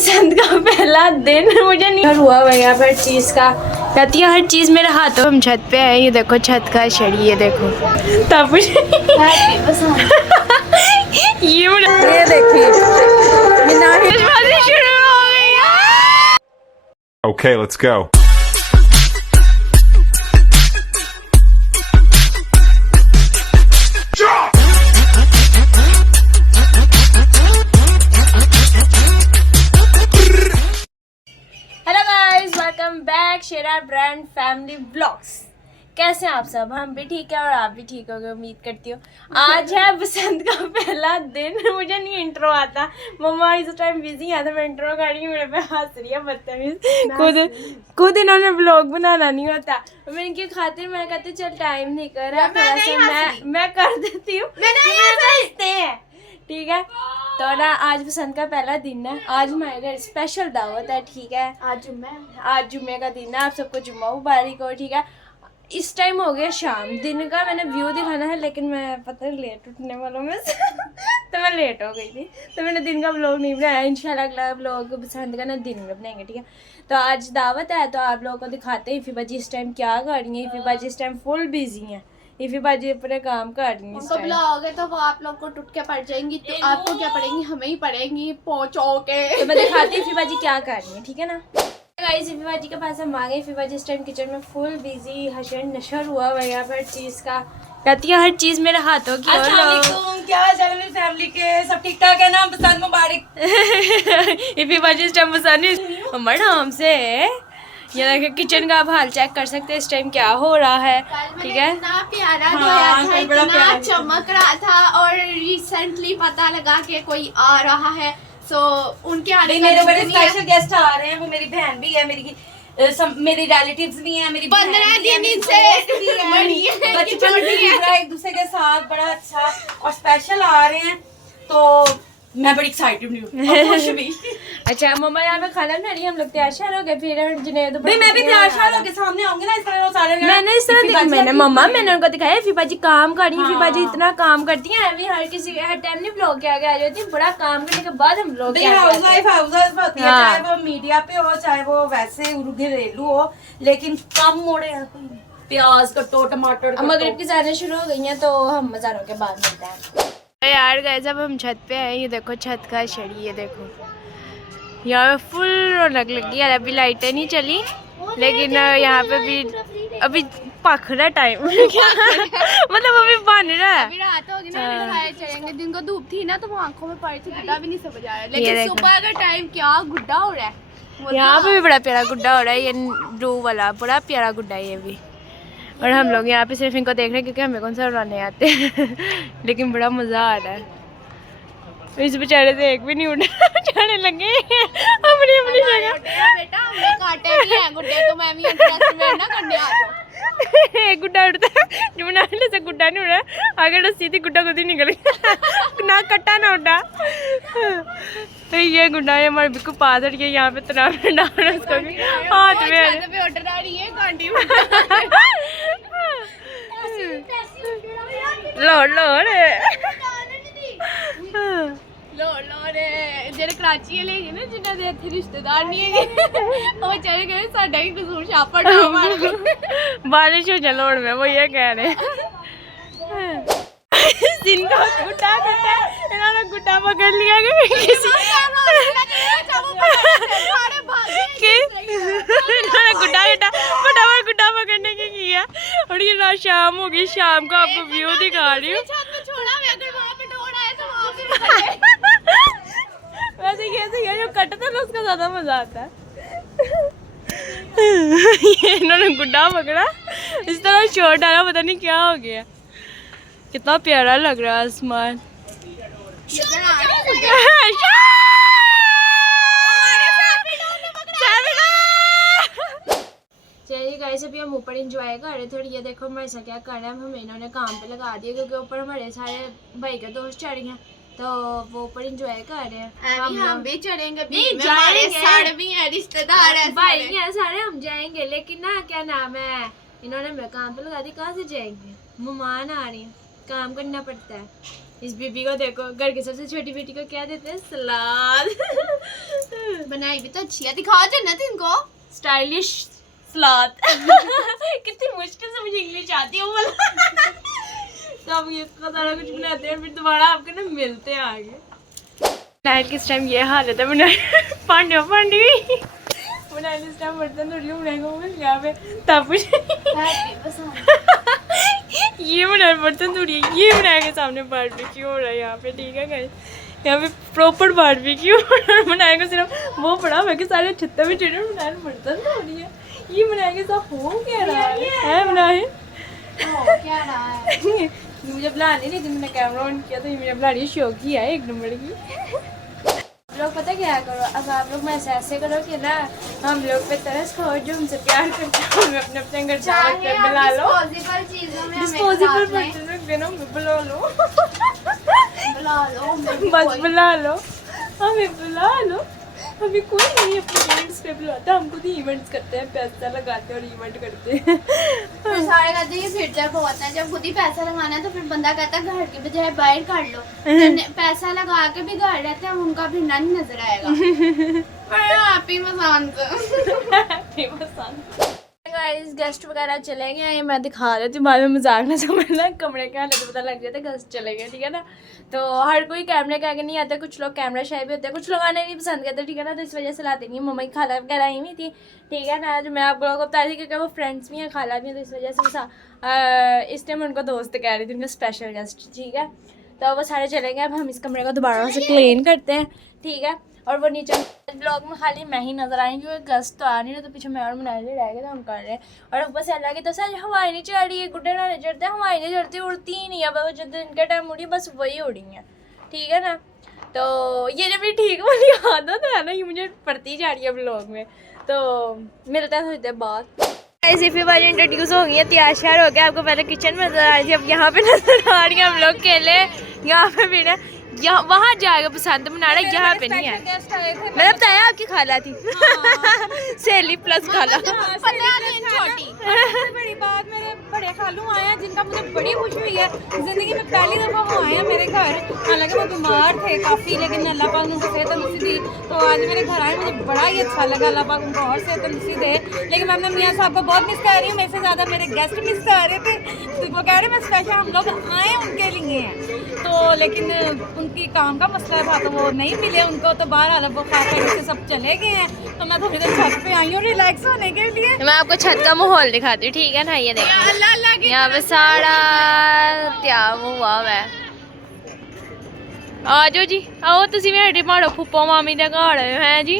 बसंत का पहला दिन, मुझे नहीं हुआ हुआ यहाँ पर चीज़ का, कहती है हर चीज़ मेरे हाथों। हम छत पे आए, ये देखो छत का शड़ी, ये देखो तब ये देखिए शुरू हो गई है। Okay, let's go. Hello guys, welcome back Shera brand family blogs. कैसे हैं आप सब? हम भी ठीक है और आप भी ठीक होंगे, उम्मीद करती हूँ। आज है बसंत का पहला दिन। मुझे नहीं इंट्रो आता, मम्मा इस टाइम बिजी है तो मैं इंट्रो कर रही हूँ, मेरे पे हंस रही है बदतमीज। खुद इन्होंने ब्लॉग बनाना नहीं होता, मैं इनकी खातिर मैं कहती चल टाइम नहीं कर रहा, थोड़ा सा मैं कर देती हूँ, ठीक है। तो ना आज बसंत का पहला दिन है, आज हमारे घर स्पेशल दावत है, ठीक है। आज जुम्मे का दिन है, आप सबको जुम्मा मुबारक हो, ठीक है। इस टाइम हो गया शाम, दिन का मैंने व्यू दिखाना है लेकिन मैं पता है लेट उठने वालों में से तो मैं लेट हो गई थी, तो मैंने दिन का व्लॉग नहीं बनाया। इंशाल्लाह अगला व्लॉग बसंत का ना दिन में बनाएंगे, ठीक है। तो आज दावत है तो आप लोगों को दिखाते हैं इफ़ी बाजी इस टाइम क्या कर रही है। इफ़ी बाजी इस टाइम फुल बिजी है, इफ़ी बाजी अपने काम कर रही है। ब्लॉग तो वो आप लोग को टूट के पड़ जाएंगी, तो आपको क्या पड़ेंगी, हमें ही पड़ेंगी पहुंचो के। तो मैं दिखाती हूँ इफ़ी बाजी क्या कर रही है, ठीक है ना। गाइस इफ़ी बाजी के पास हम आ गए। इफ़ी बाजी इस टाइम किचन में फुल बिजी, हशर नशर हुआ हुआ यहाँ पर चीज़ का, कहती है हर चीज़ मेरे हाथों की। क्या हाल है मेरी फैमिली के? सब ठीक ठाक है ना? बसंत मुबारक। इफ़ी बाजी इस टाइम बसंत हमारे नाम से ये देखिए किचन का आप हाल चेक कर सकते हैं इस टाइम क्या हो रहा है, ठीक है। इतना प्यारा धोया था, इतना चमक रहा था, और रिसेंटली पता लगा कि कोई आ रहा है, सो उनके आने मेरे बड़े स्पेशल गेस्ट आ रहे हैं। वो मेरी बहन भी है, मेरी रिलेटिव्स भी हैं, मेरी 15 दिन से बचपन भी एक दूसरे के साथ बड़ा अच्छा और स्पेशल आ रहे हैं, तो मैं बड़ी एक्साइटेड हूँ, खुश भी। अच्छा मम्मा यहाँ पे खाना बना रही है, हम लोग तैयार श्यार हो गए, फिर जुनैद मैं भी तैयार श्यार होके सामने आऊंगी ना, इस तरह वो सारे मैंने इस तरह मैंने मम्मा मैंने उनको दिखाया इफ़ी बाजी काम कर रही है। इफ़ी बाजी इतना काम करती है, अभी हर किसी हर टाइम नहीं ब्लॉग के आगे आ जाती है, बड़ा काम करने के बाद हम ब्लॉग हाउस वाइफ होती है, चाहे वो मीडिया पे हो चाहे वो वैसे घरेलू हो, लेकिन कम मोड़े प्याज कटो, टमाटर मगरिब की जाने शुरू हो गई हैं, तो हम मज़ारों के बाद मिलते हैं। यार गए जब हम छत पे आए, ये देखो छत का शड़ी, ये देखो यहाँ पे फुल रौनक लगी है। अभी लाइटें नहीं चली लेकिन यहाँ पे भी अभी पखड़ा टाइम मतलब अभी बन रहा है। अभी रात होगी ना, दिखाए चलेंगे। दिन को धूप थी ना तो वो आंखों में पड़ी थी, गुड्डा भी नहीं समझ आया, लेकिन सुबह का टाइम क्या गुड्डा हो रहा है। यहाँ पे भी बड़ा प्यारा गुड्डा हो रहा है, ये ब्लू वाला बड़ा प्यारा गुड्डा है ये भी। और हम लोग यहाँ पे सिर्फ इनको देख रहे हैं क्योंकि हमें कौन सा उड़ाने आते हैं लेकिन बड़ा मज़ा आ रहा है। इस बेचारे से एक भी नहीं उड़ा जाने लगे अपनी अपनी जगह। बेटा हमने काटे भी हैं गुड्डे, तो मैं भी इंटरेस्ट में ना करने आ जाऊं। एक गुड्डा उड़ता है जो बनाने से गुड्डा नहीं उड़ा, अगर सीधी गुड्डा खुद ही निकल गया ना कट्टा ना उड़ा। तो ये गुड्डा है हमारे बिल्कुल पास हट के यहाँ पे तनाव डाल रहा उसको भी हाथ में ऑर्डर आ रही है कांटी में। लोड लोड ਜਿਹੜੇ ਕਰਾਚੀ ਵਾਲੇ ਹੈਗੇ ਨਾ, ਜਿਨ੍ਹਾਂ ਦੇ ਇੱਥੇ ਰਿਸ਼ਤੇਦਾਰ ਨਹੀਂ ਹੈਗੇ, ਉਹ ਵਿਚਾਰੇ ਕਹਿੰਦੇ ਸਾਡਾ ਹੀ ਕਸੂਰ ਛਾਪੜ ਨਾ ਮਾਰ। बारिश हो जाए लोड में, वो ये कह रहे जिनको गुड्डा कहता है इन्होंने गुड्डा पकड़ लिया कि किसी इन्होंने गुड्डा फटाफट गुड्डा पकड़ने की किया। और ये रात शाम हो गई, शाम को आपको व्यू दिखा रही हूँ। वैसे ये जो कटता है ना उसका ज्यादा मजा आता है। ये इन्होंने गुड्डा पकड़ा, इस तरह शोर डाला, पता नहीं क्या हो गया। कितना प्यारा लग रहा है आसमान। चलिए गाइस अभी हम ऊपर एंजॉय कर रहे थे। ये देखो हमारे साथ क्या कर रहे हैं, हम इन्होंने काम पे लगा दिया क्योंकि ऊपर हमारे सारे भाई के दोस्त चढ़ गए, तो वो ऊपर एंजॉय कर रहे हैं। हम भी चढ़ेंगे, नहीं जाएंगे, भी है रिश्तेदार है भाई है सारे, हम जाएंगे लेकिन ना क्या नाम है, इन्होंने हमें काम पे लगा दिया, कहाँ से जाएंगे, मेहमान आ रही हैं, काम करना पड़ता है। इस बीबी को देखो, घर की सबसे छोटी बेटी को क्या देते हैं, सलाद बनाई भी तो अच्छी है, दिखाओ जन्नत इनको। स्टाइलिश सलाद। कितनी मुश्किल से मुझे इंग्लिश आती है वो वाला। तो अब ये इसका सारा कुछ बनाते हैं, फिर दोबारा आपको ना मिलते हैं आगे। नाइट किस टाइम ये हालत है पांडी बनाने इस टाइम बर्तन धो रही हूँ यहाँ पे तब ये बनाए बर्तन धो रही है, ये बनाए के सामने बारबेक्यू हो रहा है यहाँ पे, ठीक है गाइस। यहाँ पे प्रॉपर बारबेक्यू बनाएगा, सिर्फ वो पड़ा बाकी सारे छत्ता में चढ़े बनाए बर्तन धो रही है। ये बनाएगा सब हो क्या रहा है बनाए क्या रहा है। मुझे बुला नहीं रही थी, मैंने कैमरा ऑन किया तो ये मुझे बुला रही है, शौक ही है एक नंबर की। लोग पता क्या करो, अब आप लोग में ऐसे करो कि ना हम लोग पे तरस खाओ, जो हमसे प्यार करते हो हमें अपने अपने घर जा रख कर बुला लो। डिस्पोजेबल चीजों में डिस्पोजेबल बर्तन रख देना, बुला लो बस बुला लो, हमें बुला लो। हमें कोई नहीं अपने इवेंट्स पे बुलाता, हम खुद ही इवेंट्स करते हैं, पैसा लगाते हैं और इवेंट करते हैं। फिर सारे कहते हैं फिर जब होता है, जब खुद ही पैसा लगाना है तो फिर बंदा कहता है घर के बजाय बाहर कर लो। पैसा लगा के भी घर रहते हैं, उनका भी नहीं नजर आएगा। बड़ा हैप्पी पसंद गाइस गेस्ट वगैरह चले गए हैं, मैं दिखा रही थी, बाद में मजाक ना समझना, कमरे के हालत पता लग जाता है गेस्ट चले गए, ठीक है ना। तो हर कोई कैमरे के आगे नहीं आता, कुछ लोग कैमरा शाय भी होते हैं, कुछ लोग आने नहीं पसंद करते, ठीक है ना। तो इस वजह से लाते नहीं, मम्मा की खाला वगैरह आई हुई थी, ठीक है ना। जो मैं आप लोगों को बता रही थी क्योंकि वो फ्रेंड्स भी हैं, खाला भी हैं, तो इस वजह से वो इस टाइम उनको दोस्त कह रही थी, उनका स्पेशल गेस्ट, ठीक है। तो वो सारे चले गए, अब हम इस कमरे को दोबारा से क्लीन करते हैं, ठीक है। और वो नीचे ब्लॉग में खाली मैं ही नजर आई क्योंकि गेस्ट तो आ नहीं रहे, तो पीछे मैं और मनाली रह गए, तो हम कर रहे हैं। और ऊपर से अल्लाह की तो सर हवाएं नहीं चढ़ रही है, गुड्डे नाले चढ़ते हैं, हवाएं नहीं चढ़ती, उड़ती ही नहीं है, बस जो दिन के टाइम उड़ी बस वही उड़ी है, ठीक है ना। तो ये जब भी ठीक वाली आदत है ना, ये मुझे पड़ती जा रही है ब्लॉग में। तो मिलता है थोड़ी देर बाद। ऐसी फिर बार इंट्रोड्यूस हो गई है, तैयार श्यार हो गया। आपको पहले किचन में नजर आ रही थी, अब यहाँ पे नजर आ रही है। हम लोग खेले यहाँ पे भी ना, यहाँ वहाँ जाएगा पसंद मनाना, यहाँ पे नहीं है। मैंने बताया आपकी खाला थी, सहेली प्लस खाला। छोटी बड़ी बात, मेरे बड़े खालू आए हैं जिनका मुझे बड़ी खुशी हुई है। जिंदगी में पहली दफ़ा वो आए हैं मेरे घर, हालांकि वो बीमार थे काफ़ी, लेकिन अल्लाह पाक ने उनको सेहत तंदुरुस्ती दी, तो आज मेरे घर आए, मुझे बड़ा ही अच्छा लगा। अल्लाह पाक उनको और सेहत तंदुरुस्ती दे। लेकिन मैं अपने मियाँ साहब को बहुत मिस कर रही हूँ, मेरे से ज़्यादा मेरे गेस्ट मिस कर रहे थे, तो वो कह रहे मैं स्पेशल हम लोग आए उनके लिए हैं, तो लेकिन उनकी काम का मसला था तो वो नहीं मिले उनको, तो बाहर वो खाकर से सब चले गए हैं। तो मैं थोड़ी देर छत पे आई हूँ रिलैक्स होने के लिए। मैं आपको छत का माहौल दिखाती हूँ, ठीक है ना। ये देखिए यहाँ पे सारा तैयार हुआ है। आ जाओ जी, आओ तुसी भी हड्डी मारो, फुप्पो मामी दे घर हैं जी।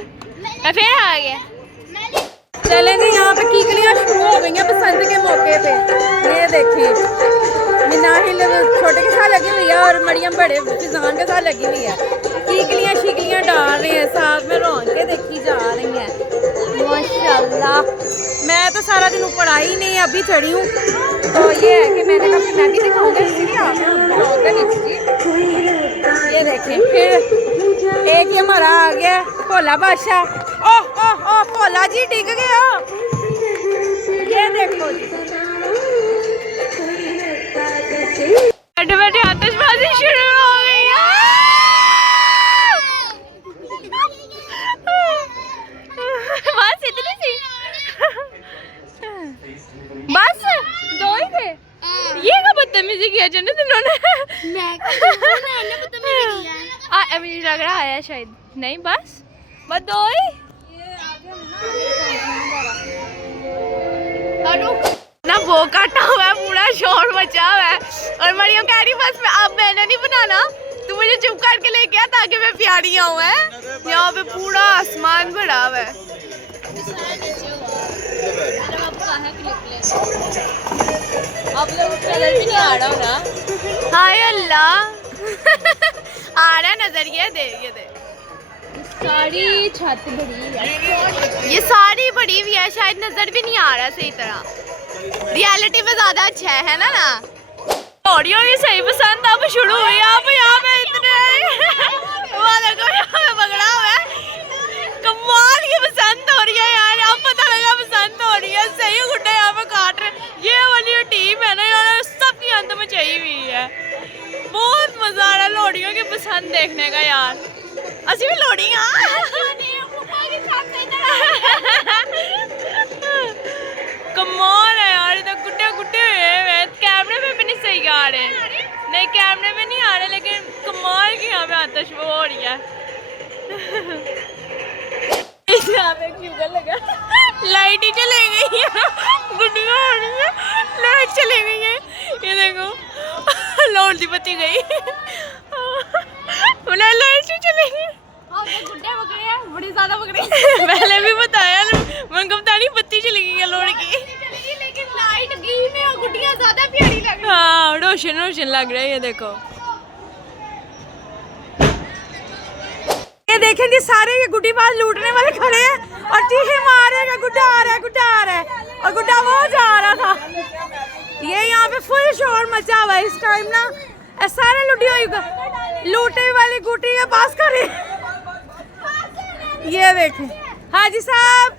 मैं फिर आ गया। चले जी, यहाँ पे कीकलियाँ शुरू हो गई हैं बसंत के मौके पे। ये देखिए मिनाहिल छोटे के साथ लगी हुई है और मरियम बड़े फिजान के साथ लगी हुई है। कीकलियाँ शीकलियाँ डाल रही हैं, साथ में रौनकें देखी जा रही हैं माशाल्लाह। मैं तो सारा दिन ऊपर आई नहीं, अभी चढ़ी हूँ, तो ये है कि मैंने कहा मैं भी दिखाऊंगा, इसलिए आ गए। ये देखें, फिर एक ये हमारा आ गया भोला बादशाह। ओह ओह ओह भोला जी डिग गया, ये देखो जी। बैठे बैठे आतिशबाजी शुरू हो गई है। बस इतनी सी, बस दो ही थे। ये क्या बदतमीजी किया जन्नत इन्होंने। मुझे लग रहा आया शायद नहीं, बस दो ही। ना वो काटा हुआ है, पूरा शोर मचा हुआ है, और मरियम कह रही बस अब मैंने नहीं बनाना, तू मुझे चुप करके लेके आ ताकि मैं प्यारी आऊँ। है यहाँ पे पूरा आसमान भरा हुआ है। अब लोग कलर भी नहीं आ रहा ना। हाय अल्लाह आ रहा नजर, ये दे सारी छत बड़ी है, ये सारी बड़ी हुई है, शायद नजर भी नहीं आ रहा सही तरह। रियलिटी में ज्यादा अच्छा है ना ना। ऑडियो भी सही पसंद अब शुरू हुई है। अब यहाँ पे इतने वो देखो यहाँ पे पकड़ा हुआ है, कमाल की पसंद हो रही है यार। अब पता लगा पसंद हो रही है, सही गुड्डे यहाँ पे काट रहे। ये वाली जो टीम है ना यार, सबकी अंत में चाहिए हुई है। बहुत मजा आ रहा है लोड़ियों की पसंद देखने का यार। असि भी लोड़ी यहाँ पे शुगर लगा, लाइट ही चले गई है, गुड्डियाँ हो रही है, लाइट चली गई है, ये देखो लौट दी बत्ती गई, लाइट ही चली गई। गुड्डे बकरे हैं, बड़ी ज्यादा बकरे पहले भी बताया, मैं पता नहीं बत्ती चली गई है लौट की। चलेगी, लेकिन लाइट गई में और गुड्डियाँ ज्यादा प्यारी लग रही हाँ रोशन रोशन लग रहा है, ये देखो। ये देखें जी सारे ये गुड्डी बाज लूटने वाले खड़े हैं और चीखे मार रहे हैं, गुड्डा आ रहा है, गुड्डा आ रहा है, और गुड्डा वो जा रहा था। ये यहाँ पे फुल शोर मचा हुआ है इस टाइम ना, सारे लूटे वाली गुड्डी के पास खड़े। ये देखें हाजी साहब,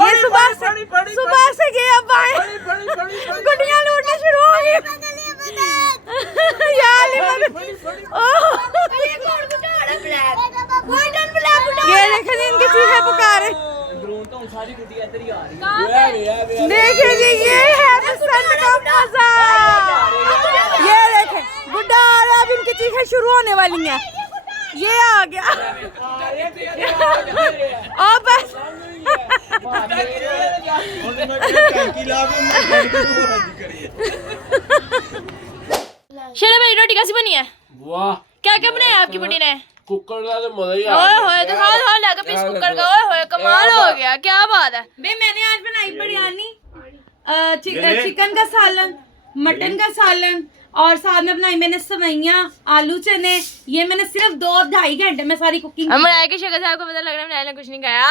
ये सुबह से गए, अब आए गुड्डियाँ लूटने शुरू हो गई। ये देखें इनकी चीखें पुकारे, देखिए जी ये है बसंत का मजा। ये देखें गुड्डा आ रहा, अब इनकी चीखें शुरू होने वाली हैं। ये आ गया और बस शेरा भाई रोटी कैसी बनी है? वाह क्या क्या बनाया आपकी बुढ़ी ने? कुकर का तो मजा ही आ ओए होए तो हाल हाल लगा पीस कुकर का, ओए होए कमाल हो गया, क्या बात है। बे मैंने आज बनाई बिरयानी, चिकन का सालन, मटन का सालन, और साथ में बनाई मैंने सवैयां, आलू चने। ये मैंने सिर्फ 2-2.5 घंटे में सारी कुकिंग। मनाया की शक्ल से आपको पता लग रहा है मनाया ने कुछ नहीं खाया।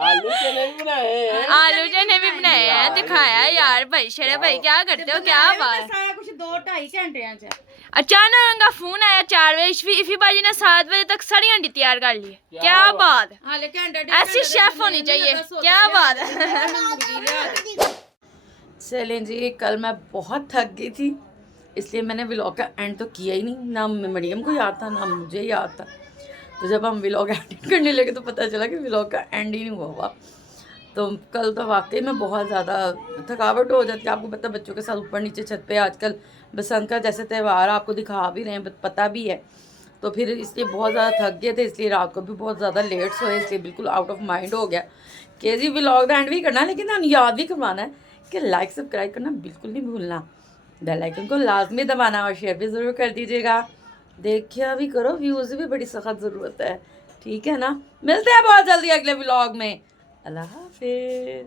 आलू चने भी बनाए हैं। आलू चने भी बनाए हैं, दिखाया यार भाई। शेरा भाई क्या करते हो, क्या बात। सारा कुछ 2-2.5 घंटे में। अचानक उनका फोन आया 4 बजे, इफी बाजी ने 7 बजे तक सारी अंडी तैयार कर ली। क्या बात, ऐसी शेफ होनी चाहिए, क्या बात है। चलें जी, कल मैं बहुत थक गई थी, इसलिए मैंने व्लॉग का एंड तो किया ही नहीं, ना मरियम को याद था ना मुझे याद था। तो जब हम व्लॉग एडिट करने लगे तो पता चला कि व्लॉग का एंड ही नहीं हुआ। तो कल तो वाकई में बहुत ज़्यादा थकावट हो जाती है। आपको पता बच्चों के साथ ऊपर नीचे छत पे आजकल बसंत का जैसे त्यौहार आपको दिखा भी रहे हैं, पता भी है। तो फिर इसलिए बहुत ज़्यादा थक गए थे, इसलिए रात को भी बहुत ज़्यादा लेट सोए, इसलिए बिल्कुल आउट ऑफ माइंड हो गया कि जी व्लॉग का एंड भी करना है, लेकिन हम याद भी करवाना है कि लाइक सब्सक्राइब करना बिल्कुल नहीं भूलना, बेल आइकन को लाजमी दबाना और शेयर भी ज़रूर कर दीजिएगा। देखिए भी करो, व्यूज़ भी बड़ी सख्त ज़रूरत है, ठीक है ना। मिलते हैं बहुत जल्दी अगले व्लॉग में। अल्लाह हाफिज़।